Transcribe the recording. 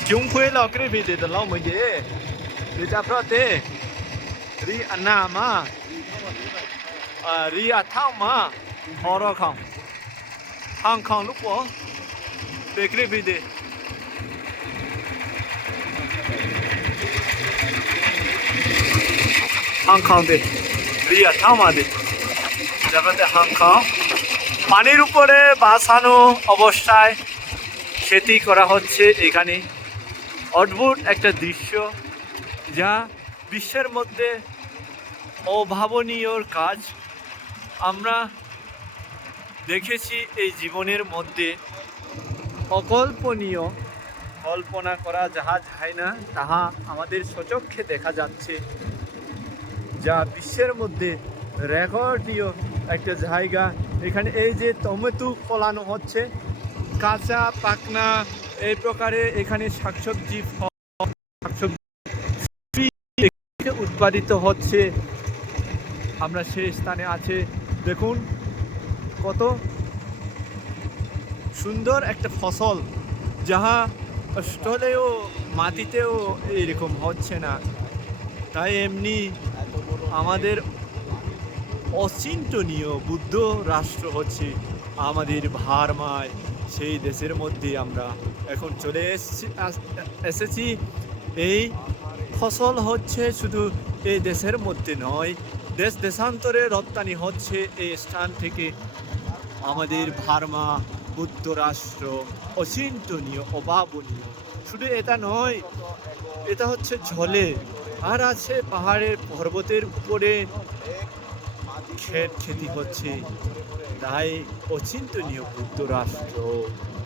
chúng khuê là cái gì để lâu mới dễ để cho pro tê ri anna mà ri thao mà họ ra không hàng không lúc đó để cái gì để hàng không để ri thao mà để যাতে hàng không পানির উপরে বাসানো অবস্থায় खेती করা হচ্ছে এখানে অদ্ভুত একটা দৃশ্য যা বিশ্বের মধ্যে অভাবনীয় কাজ আমরা দেখেছি এই জীবনের মধ্যে অকল্পনীয় কল্পনা করা যাহা যায় না তাহা আমাদের স্বচক্ষে দেখা যাচ্ছে যা বিশ্বের মধ্যে রেকর্ডীয় একটা জায়গা এখানে এই যে টমেটো ফলানো হচ্ছে কাঁচা পাকনা এই প্রকারে এখানে শাকসবজি উৎপাদিত হচ্ছে আমরা সেই স্থানে আছে দেখুন কত সুন্দর একটা ফসল যাহা স্থলেও মাটিতেও এইরকম হচ্ছে না তাই এমনি আমাদের অচিন্তনীয় বুদ্ধ রাষ্ট্র হচ্ছে আমাদের ভারমায় সেই দেশের মধ্যে আমরা এখন চলে এসেছি এই ফসল হচ্ছে শুধু এই দেশের মধ্যে নয় দেশ দেশান্তরে রপ্তানি হচ্ছে এই স্থান থেকে আমাদের ভারমা বুদ্ধ রাষ্ট্র অচিন্তনীয় অভাবনীয় শুধু এটা নয় এটা হচ্ছে জলে আর আছে পাহাড়ের পর্বতের উপরে খেতি হচ্ছে তাই অচিন্তনীয় বুদ্ধ রাষ্ট্র